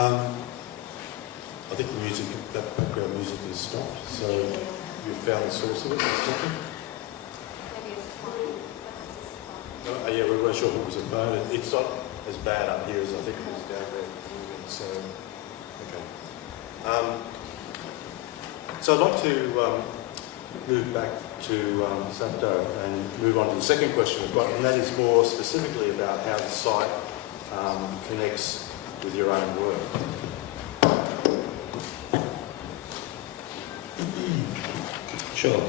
I think the music, that background music has stopped, so you've found the source of it, it's stopping? Yeah, we weren't sure if it was a phone. It's not as bad up here as I think it is down there. So, okay. So I'd like to move back to Safdar and move on to the second question we've got, and that is more specifically about how the site connects with your own work. Sure.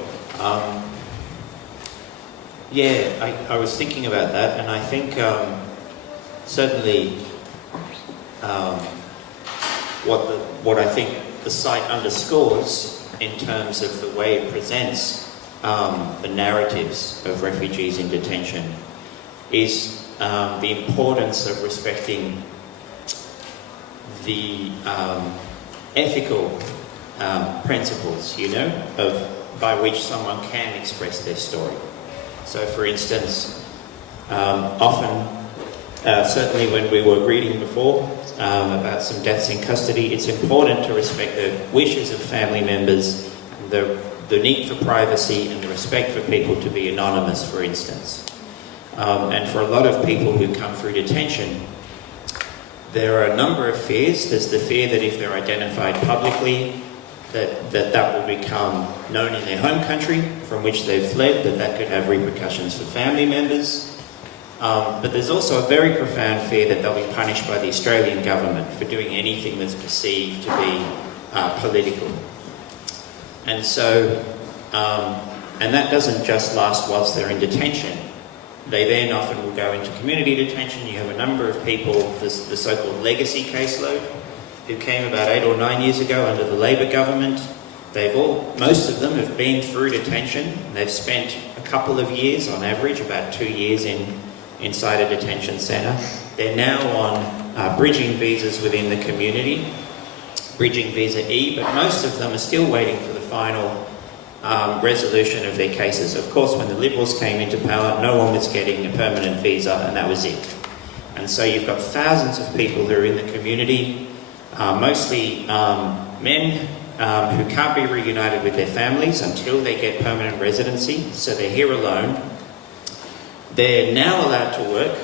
Yeah, I was thinking about that, and I think certainly what I think the site underscores in terms of the way it presents the narratives of refugees in detention is the importance of respecting the ethical principles, by which someone can express their story. So, for instance, often, certainly when we were reading before about some deaths in custody, it's important to respect the wishes of family members, the need for privacy and the respect for people to be anonymous, for instance. And for a lot of people who come through detention, there are a number of fears. There's the fear that if they're identified publicly, that will become known in their home country from which they've fled, that could have repercussions for family members. But there's also a very profound fear that they'll be punished by the Australian government for doing anything that's perceived to be political. And so, and that doesn't just last whilst they're in detention. They then often will go into community detention. You have a number of people, the so-called legacy caseload, who came about 8 or 9 years ago under the Labor government. Most of them have been through detention. They've spent a couple of years, on average, about 2 years inside a detention centre. They're now on bridging visas within the community, bridging visa E, but most of them are still waiting for the final resolution of their cases. Of course, when the Liberals came into power, no one was getting a permanent visa, and that was it. And so you've got thousands of people who are in the community, mostly men who can't be reunited with their families until they get permanent residency, so they're here alone. They're now allowed to work,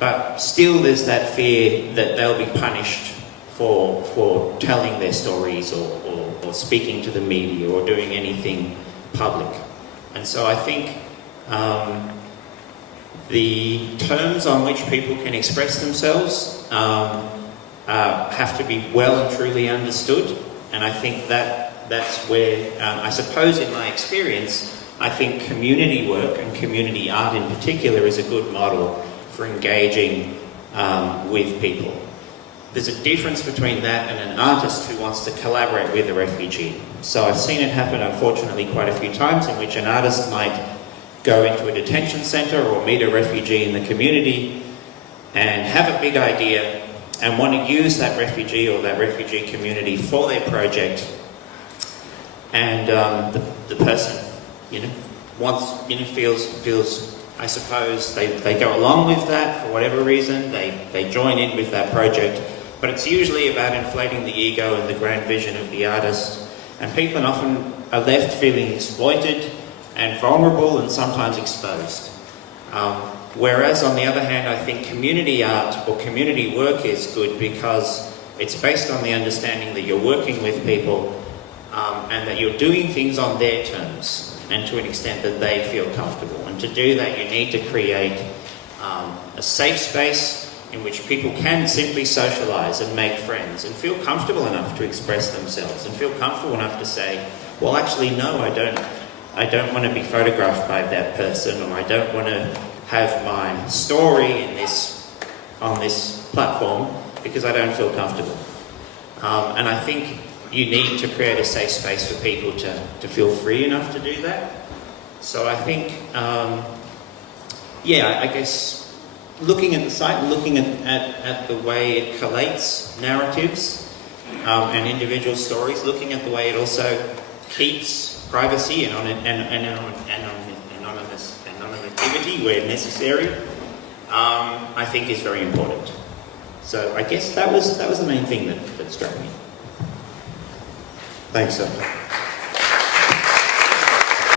but still there's that fear that they'll be punished for telling their stories or speaking to the media or doing anything public. And so I think the terms on which people can express themselves have to be well and truly understood, and I think that's where, I suppose in my experience, I think community work and community art in particular is a good model for engaging with people. There's a difference between that and an artist who wants to collaborate with a refugee. So I've seen it happen, unfortunately, quite a few times in which an artist might go into a detention centre or meet a refugee in the community and have a big idea and want to use that refugee or that refugee community for their project, and the person, feels, I suppose, they go along with that for whatever reason, they join in with that project, but it's usually about inflating the ego and the grand vision of the artist, and people often are left feeling exploited and vulnerable and sometimes exposed. Whereas, on the other hand, I think community art or community work is good because it's based on the understanding that you're working with people and that you're doing things on their terms and to an extent that they feel comfortable. And to do that, you need to create a safe space in which people can simply socialise and make friends and feel comfortable enough to express themselves and feel comfortable enough to say, well, actually, no, I don't want to be photographed by that person, or I don't want to have my story on this platform because I don't feel comfortable. And I think you need to create a safe space for people to feel free enough to do that. So I think, I guess looking at the site, looking at the way it collates narratives and individual stories, looking at the way it also keeps privacy and anonymity where necessary, I think is very important. So I guess that was the main thing that struck me. Thanks, Safdar.